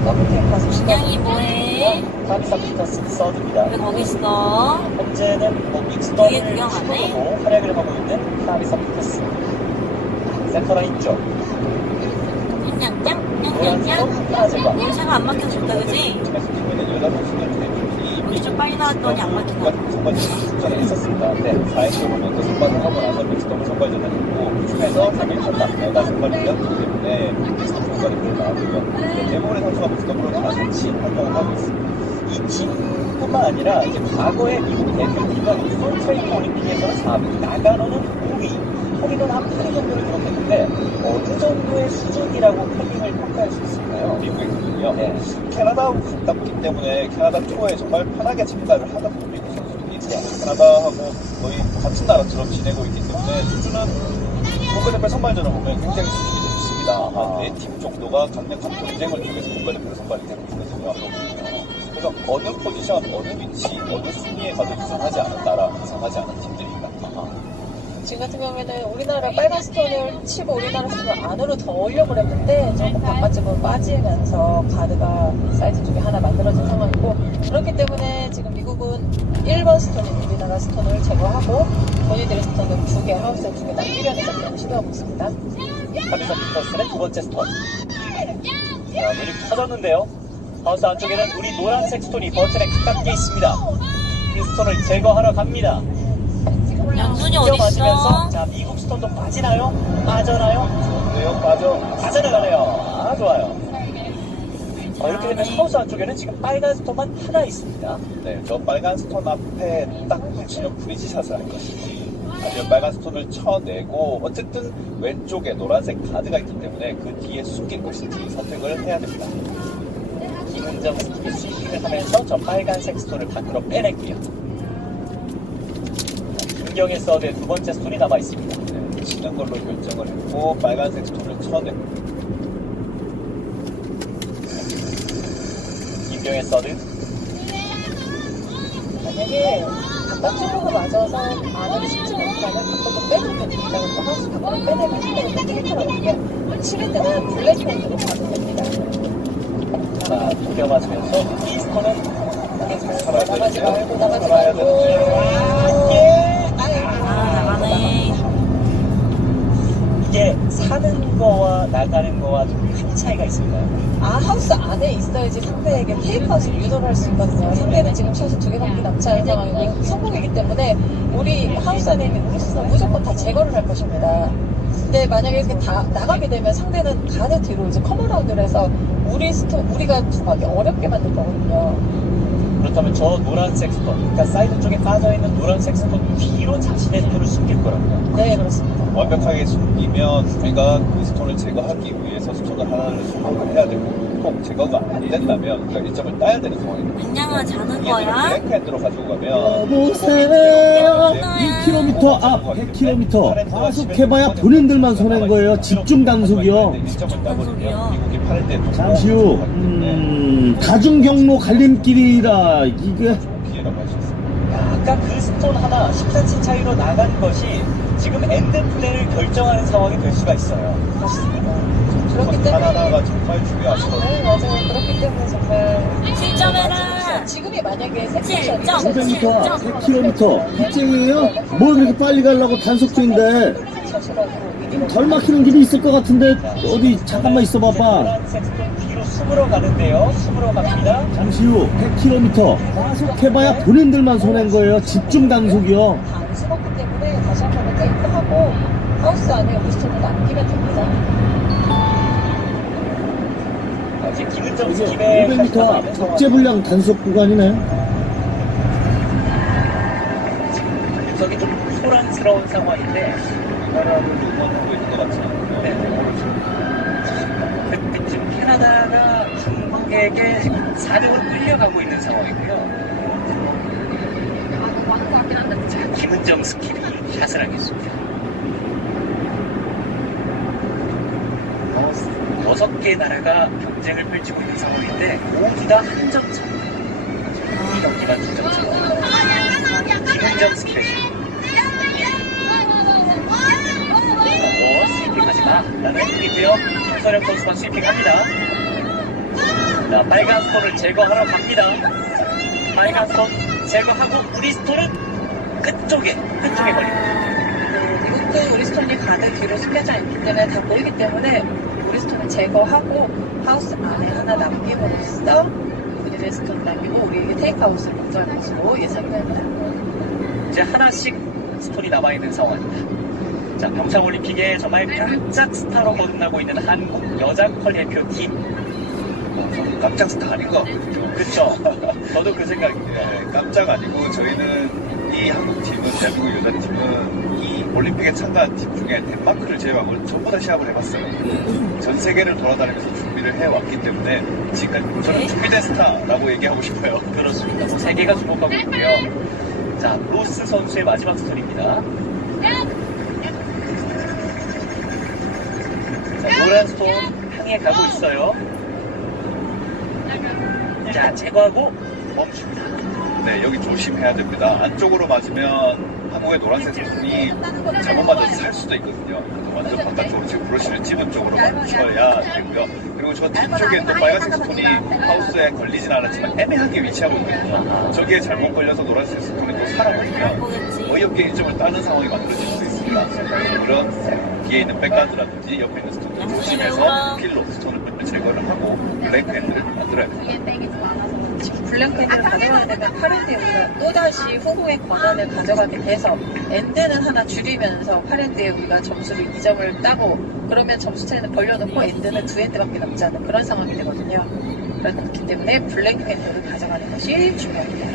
민양이 뭐해? 왜 거기 있어? 현재는 해? 시도로 활약을 하고 있는 카미사 피터스. 센터라인 쪽. 냥냥 냥냥냥. 오늘 차가 안 막혀줬다 그지? 여기 좀 빨리 나왔더니 안 막히나 선발 출전을 했었습니다. 네, 4인조로 먼저 선발을 하고 나서 믹스더블 선발전을 했고 춤에서 3일 선발 내가 선발이 되었기 나왔고요. 네, 대부분의 선수가 다 같이 활동을 하고 있습니다. 이 팀뿐만 아니라 이제 과거의 미국 대표팀은 솔트레이크 올림픽에서는 4위, 나가노는 5위, 허리는 한 8위 정도를 기록했는데 어느 정도의 수준이라고 패딩을 평가할 수 있을까요? 미국에서는요. 네. 캐나다하고 갔다 오기 때문에 캐나다 투어에 정말 편하게 참가를 하다 보니 미국 선수들이 네. 캐나다하고 거의 같은 나라처럼 지내고 있기 때문에 수준은 국가대표 선발전을 보면 굉장히 수준이 높습니다. 아, 네팀 정도가 강력한 경쟁을 통해서 국가대표 선발이 되고 있거든요. 그래서 어느 포지션, 어느 위치, 어느 순위에 가도 이상하지 않은 나라, 이상하지 않은 팀들입니다. 아, 지금 같은 경우에는 우리나라 빨간 스톤을 치고 우리나라 스톤을 안으로 더 올려고 그랬는데 조금 바깥쪽으로 빠지면서 가드가 사이즈 쪽에 하나 만들어진 상황이고 그렇기 때문에 지금 미국은 1번 스톤인 우리나라 스톤을 제거하고 본인들의 스톤을 두 개, 하우스에 두개 남기려는 작전을 시도하고 있습니다. 카미사 피터스의 두 번째 스톤. 자, 눈이 커졌는데요. 하우스 안쪽에는 우리 노란색 스톤이 버튼에 가깝게 있습니다. 그 스톤을 제거하러 갑니다. 양순이 뛰어 맞으면서 어딨어? 자 미국 스톤도 빠지나요? 빠져나요? 좋은데요? 빠져 빠져나가네요. 아 좋아요. 어, 이렇게 되면 하우스 안쪽에는 지금 빨간 스톤만 하나 있습니다. 네, 저 빨간 스톤 앞에 딱 붙이는 프리지 샷을 할 것인지 아니면 빨간 스톤을 쳐내고 어쨌든 왼쪽에 노란색 카드가 있기 때문에 그 뒤에 숨길 것인지 선택을 해야 됩니다. 김은정 스킵이 스윙을 하면서 저 빨간색 스톤을 밖으로 빼냈고요. 김경의 서드의 두 번째 스톤이 남아 있습니다. 네, 치는 걸로 결정을 했고 빨간색 스톤을 쳐내고 서드 만약에 바깥쪽으로 맞아서 안으로 쉽지 못하면 빼는 게 있다고 또 하우스 바깥으로 빼내면 힘들고 하거든요. 치를 때는 블랙 페인트로 잡으면 됩니다. 자, 두개 맞으면서 이 스톤은 나가지 말고 나가지 말고 아, 예. 아 이게 사는 거와 나가는 거와 좀큰 차이가 있습니다. 아 하우스 안에 있어야지 상대에게 테이크아웃을 유도를 할 수 있거든요. 상대는 지금 샷이 두 개밖에 않은 상황이고 성공이기 때문에 우리 하우스 안에 있는 우리 스는 무조건 다 제거를 할 것입니다. 근데 만약에 이렇게 다 나가게 되면 상대는 가드 뒤로 이제 커먼라운드를 해서 우리 스토 우리가 투하기 어렵게 만들 거거든요. 그렇다면 저 노란 색 스톤, 그러니까 사이드 쪽에 빠져있는 노란 색 스톤 뒤로 자신의 스톤을 숨길 거라고요. 네 그렇습니다. 완벽하게 숨기면 우리가 그 스톤을 제거하기 위해서 스톤을 하나를 수정을 해야 되고 꼭 제거가 안 된다면 우리가 1점을 따야 되는 상황입니다. 민양아 자는 거야? 블랙핸드로 가지고 가면 여보세요 1km 앞 100km 과속해봐야 본인들만 손해인 거예요 집중 단속이요 1점을 따거든요. 단속이요. 미국이 8대 잠시 후 음, 가중 경로 갈림길이라 이게 피해라고 할수 있습니다. 아까 그 스톤 하나 14치 차이로 나간 것이 지금 엔드 플레이를 결정하는 상황이 될 수가 있어요. 그렇습니다. 그렇기 때문에 하나하나가 정말 중요하거든요. 네 맞아요. 그렇기 때문에 정말 7점해라 지금이 만약에 섹션이 7점. 500m 앞 100km 빗쟁이에요? 뭘 그렇게 빨리 가려고 단속주인데 좀덜 막히는 길이 있을 것 같은데 어디 잠깐만 있어 봐봐 노란색 스톤 뒤로 숨으러 가는데요. 숨으로 갑니다. 잠시 후 100km 과속해봐야 본인들만 손해인 거예요 집중 단속이요 안 숨었기 때문에 다시 한번 테이크하고 하우스 안에 우스톤을 남기면 됩니다. 이게 스킵의 500m 앞 적재불량 단속 구간이네 김은정이 좀 소란스러운 상황인데. 네. 지금 캐나다가 한국에게 4등으로 끌려가고 있는 상황이고요. 자, 김은정 스킬이 샷을 하겠습니다. 여섯 개 나라가 경쟁을 펼치고 있는 상황인데 모두 다 한 점 차. 이 경기가 두점 차. 김은정 스킬의 어, 스위핑하지 마. 나는 했고요. 김서령 선수가 스위핑합니다. 자, 빨간 스톤을 제거하러 갑니다. 빨간 스톤 제거하고 우리 스톤은 끝쪽에, 끝쪽에 걸립니다. 네, 이것도 우리 스톤이 가드 뒤로 숨겨져 있기 때문에 다 보이기 때문에 제거하고 하우스 안에 하나 남김으로써 스톤 남기고 우리에게 테이크아웃을 먼저 할 것으로 예상이 됩니다. 이제 하나씩 스톤이 남아있는 상황입니다. 자, 평창올림픽에 정말 깜짝 스타로 거듭나고 있는 한국 여자 컬 대표팀. 저는 깜짝 스타 아닌 것 같거든요. 그쵸? 저도 그 생각입니다. 네, 깜짝 아니고 저희는 이 한국 팀은 대한민국 여자 팀은 이 올림픽에 참가한 팀 중에 덴마크를 제외하고 전부 다 시합을 해봤어요. 전 세계를 돌아다니면서 준비를 해왔기 때문에 지금까지 저는 준비된 스타라고 얘기하고 싶어요. 그렇습니다. 뭐 세계가 주목하고 있고요. 자, 로스 선수의 마지막 스톤입니다. 자, 노란 스톤 향해 가고 있어요. 자, 제거하고 멈춥니다. 네, 여기 조심해야 됩니다. 안쪽으로 맞으면 한국의 노란색 스톤이 잘못 맞아서 살 수도 있거든요. 그래서 완전 바깥쪽으로 지금 브러쉬를 찝은 쪽으로 맞춰야 되고요. 그리고 저 뒤쪽에 또 빨간색 스톤이 하우스에 걸리진 않았지만 애매하게 위치하고 있거든요. 저기에 잘못 걸려서 노란색 스톤이 또 살아버리면. 어이없게 1점을 따는 상황이 만들어질 수 있습니다. 그런 뒤에 있는 백가드라든지 옆에 있는 스톤들 조심해서 필로 스톤을 제거를 하고 블랙 밴드를 만들어야 됩니다. 지금 블랙헤드를 가져가야 되면 파렌드 우리가 또다시 후공의 권한을 가져가게 돼서 엔드는 하나 줄이면서 파렌드에 우리가 점수를 2점을 따고 그러면 점수 차이는 벌려놓고 엔드는 두 엔드밖에 남지 않은 그런 상황이 되거든요. 그렇기 때문에 블랙헤드를 가져가는 것이 중요합니다.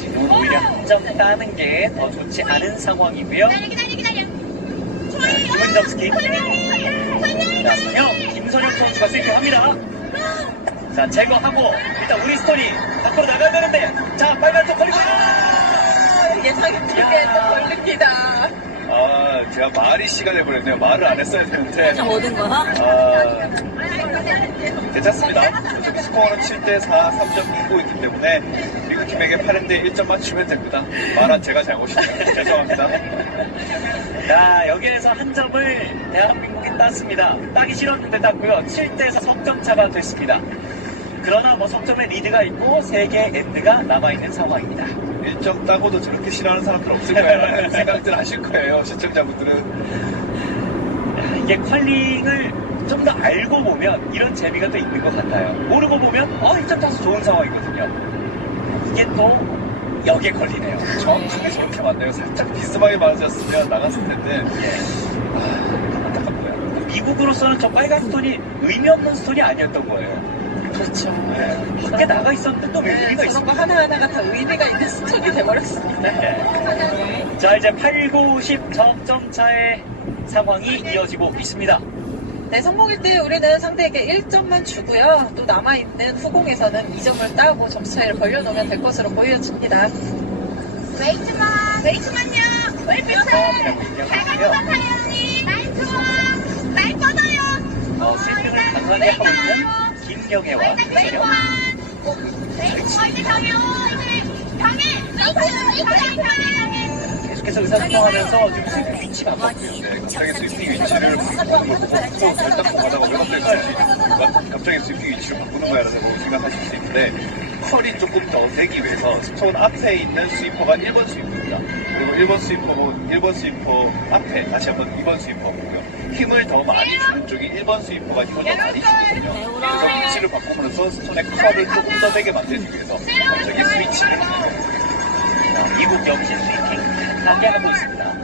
지금 오히려 한 점 따는 게 더 좋지 않은 상황이고요. 자, 김은정 스키. 자, 선영, 김선영 선수가 스위핑합니다. 자, 제거하고, 일단 우리 스톤이 밖으로 나가야 되는데, 자, 빨간 쪽 걸리고, 아, 이게 사기치기에 또 걸립니다. 아, 제가 말이 시간 해버렸네요. 말을 안 했어야 되는데. 살짝 얻은 거야? 아, 괜찮습니다. 스코어는 7대4, 3점 이기고 있기 때문에 미국 팀에게 8대 1점 맞추면 됩니다. 말은 제가 잘못입니다. 죄송합니다. 자, 여기에서 한 점을 대한민국이 땄습니다. 따기 싫었는데 땄고요. 7대에서 석점 차가 됐습니다. 그러나 뭐 석점의 리드가 있고 3개의 엔드가 남아있는 상황입니다. 1점 따고도 저렇게 싫어하는 사람들 없을 거예요. 라는 생각들 하실 거예요. 시청자분들은. 이게 컬링을 좀 더 알고 보면 이런 재미가 또 있는 것 같아요. 모르고 보면 어, 1점 따서 좋은 상황이거든요. 이게 또 여기에 걸리네요. 정확하게 저렇게 맞네요. 살짝 비스하게 맞았으면 나갔을 텐데. 아, 안타깝고요. 미국으로서는 저 빨간 스톤이 의미 없는 스톤이 아니었던 거예요. 그렇죠. 네, 밖에 나가 있었는데 또 의미가 네, 있습니다. 거 하나하나가 다 의미가 있는 스톤이 돼버렸습니다. 네. 자 이제 8, 9, 10 점점 차의 상황이 이어지고 있습니다. 네, 성공일 때 우리는 상대에게 1점만 주고요. 또 남아있는 후공에서는 2점을 따고 점수 차이를 벌려놓으면 될 것으로 보여집니다. 웨이트만 웨이트만요 웨이트 잘 가는 것 같아요 언니 날 좋아 날 뻗어요 어, 스윙을 강하게 하고 있는 웨이트 어 계속해서 의사소통하면서 지금 스윙 위치 바꿨고요. 네, 갑자기 스위핑 위치를 결단 가다가 왜 갑자기 스위핑, 갑자기 스위핑 위치를 바꾸는 거야 라고 생각하실 수 있는데 컬이 조금 더 되기 위해서 스톤 앞에 있는 스위퍼가 1번 스위퍼입니다. 그리고 1번 스위퍼고 1번 스위퍼 앞에 다시 한번 2번 스위퍼고요. 힘을 더 많이 주는 쪽이 1번 스위퍼가 힘을 더 많이 주거든요. 그래서 위치를 바꾸면서 스톤의 컬을 조금 더 되게 만들기 위해서 갑자기 스위치를 자, 미국 역시 스윙 강하게 하고 있습니다.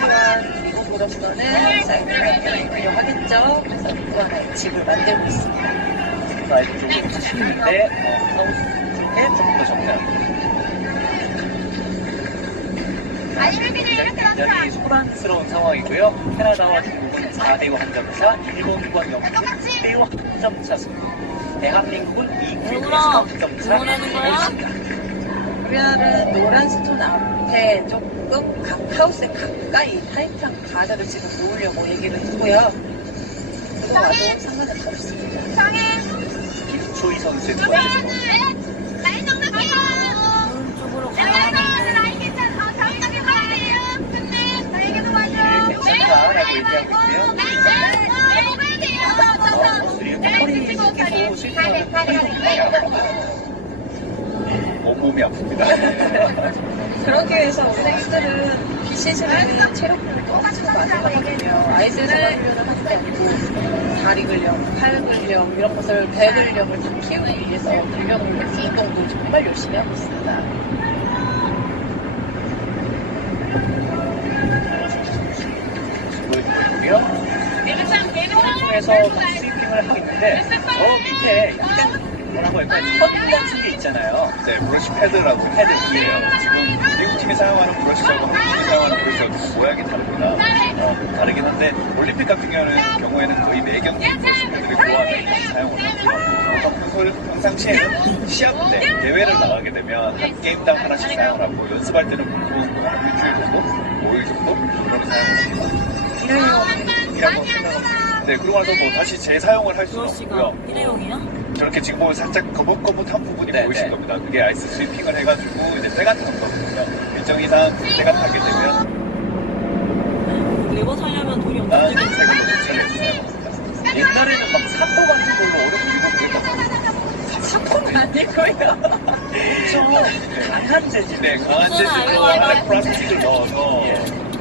또한 미국 무릎선은 사이클을 필요하겠죠. 그래서 또 하나의 집을 만들고 있습니다. 자, 이쪽으로 치시는데 어, 하우스 쪽에 조금 더. 아 굉장히 소란스러운 상황이고요. 캐나다와 중국은 4대5 한 점차, 일본과 영국은 6대5 한 점차입니다. 대한민국은 2대5 한점차 응원하는 거야? 있습니다. 우리나라는 노란 스톤 앞에 조금 각 하우스에 가까이 타이트한 가드를 지금 놓으려고 얘기를 했고요. 들어와도 상관은 없습니다. 김초희 선수의 두 번째 둘날 정답해요 오른쪽으로 나가서 가야 나이 괜찮아 어 정답이 봐야 돼요 근데 나에게도 와줘 네, 괜찮다라고 얘기하고 있고요. 날 봐야 돼요 어, 그리고 컬이 계속 스윙하는 온몸이 아픕니다. 우리 선수들은 비시즌에는 체력을 똑같이 많이 하거든요. 아이들 생활훈련을 하지 않고 다리 근력, 팔 근력 이런 것을 배 근력을 다 키우기 위해서 근력 운동도 정말 열심히 하고 있습니다. 보이고요. 중에서 스위핑을 하고 있는데 저 밑에 할까요? 천 같은 게 있잖아요. 네, 브러쉬 패드라고 패드 이에요. 지금 미국 팀이 사용하는 브러쉬하고 한국 팀이 사용하는 브러쉬하고 모양이 다릅니다. 어, 다르긴 한데 올림픽 같은 경우는, 경우에는 거의 매경 브러쉬 패드를 교환을 사용을 하고요. 평소, 평상시에는 시합 때 대회를 나가게 되면 한 게임당 하나씩 사용을 하고 연습할 때는 보통 한 일주일 정도, 5일 정도 그거를 사용을 합니다. 생각합니다. 네, 그러고 나서 뭐 다시 재사용을 할 수는 없고요. 일회용이야? 저렇게 지금 보면 살짝 거뭇거뭇한 부분이 네, 보이실 네. 겁니다. 그게 아이스 스위핑을 해가지고 이제 때가 타는 거거든요. 일정 이상 때가 타게 되면 레버 살려면 돈이 엄청 나는 도착해서 사용합니다. 옛날에는 막 사포 같은 걸로 얼어 불리고 그랬다고 사포는 아니고요. 엄청 강한 재질. 네, 강한 재질로 안에 플라스틱을 넣어서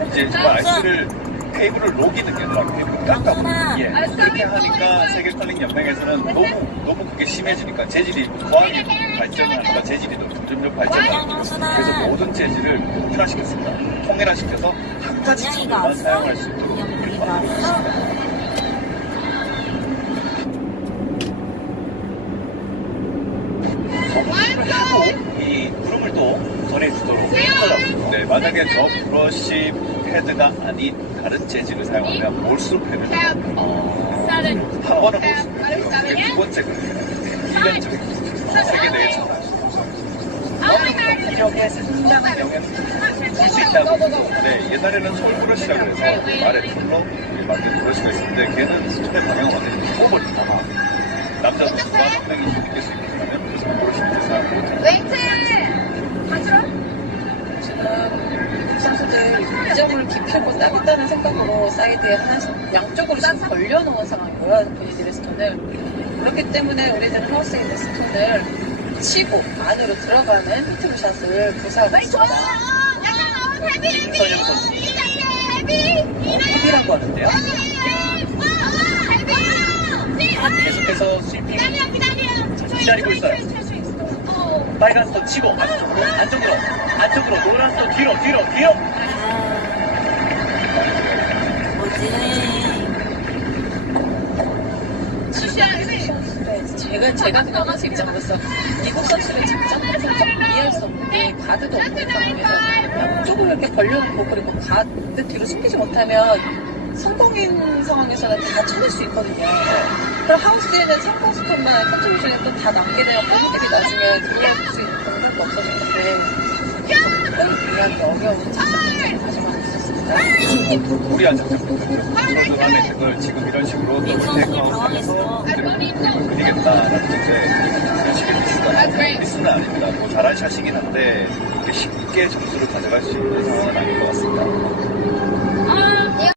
이제 그 아이스를 테이블을 녹이는 게 아니라 깎아고 예, 그렇게 하니까 세계 컬링 연맹에서는 너무 너무 그게 심해지니까 재질이 과학이 발전을 하니까 재질이 더 점점 발전을 하고 그래서 모든 재질을 통일화시켰습니다. 통일화시켜서 한 가지 재질만? 사용할 수 있도록 왔어? 소금을 하고 이 구름을 또 전해주도록 해달라고. 네, 만약에 저 브러쉬 패드가 아닌 다른 재질을 사용하면 몰수 패드를 한 번은 몰수 패드고요. 그게 두 번째 그룹입니다. 필연적인 기술입니다. 세계 내에 없어요. 이력에 상당한 영향을 줄 수 있다고. 네, 옛날에는 서울 브러쉬라고 해서 그 말에 풀로 만든 브러쉬가 있었는데 걔는 수준의 방향을 완전히 뽑아버리다가 남자도 누가 한 명이 느낄 수 있겠다면 그래서 브러쉬 패드 사용을 선수들 이 점을 깊이고 따겠다는 생각으로 사이드에 하나씩 양쪽으로 지금 벌려놓은 상황이고요. 본인들의 스톤을. 그렇기 때문에 우리들은 하우스에 있는 스톤을 치고 안으로 들어가는 히트샷을 구사하고 있습니다. 선수. 컵이라고 하는데요. 계속해서 스위핑 기다리고 있어요. 빨간 스톤 치고 안쪽으로 안쪽으로 안쪽으로 노란 스톤 뒤로 뒤로 뒤로 뭐지? 네, 제가 제가 그냥 선수 입장으로서 미국 작전을 살짝 이해할 수 없는 게 가드도 없는 상황에서 양쪽으로 이렇게 벌려놓고 그리고 가드 뒤로 숨기지 못하면 성공인 상황에서는 다 쳐낼 수 있거든요. 그럼 하우스에는 성공 스톤만 컨트롤션이 또다 남게 되면 본인들이 나중에 들어올 수 있는 방법도 없어졌는데 거의 분리하기 어려운 작전을 가져가고 있었습니다. 무리한 그러던 안에 그걸 지금 이런 식으로 당황했어. 그리겠다라는 건데 이런 식의 미스가 미스는 아닙니다. 뭐 잘한 샷이긴 한데 쉽게 점수를 가져갈 수 있는 상황은 아닌 것 같습니다.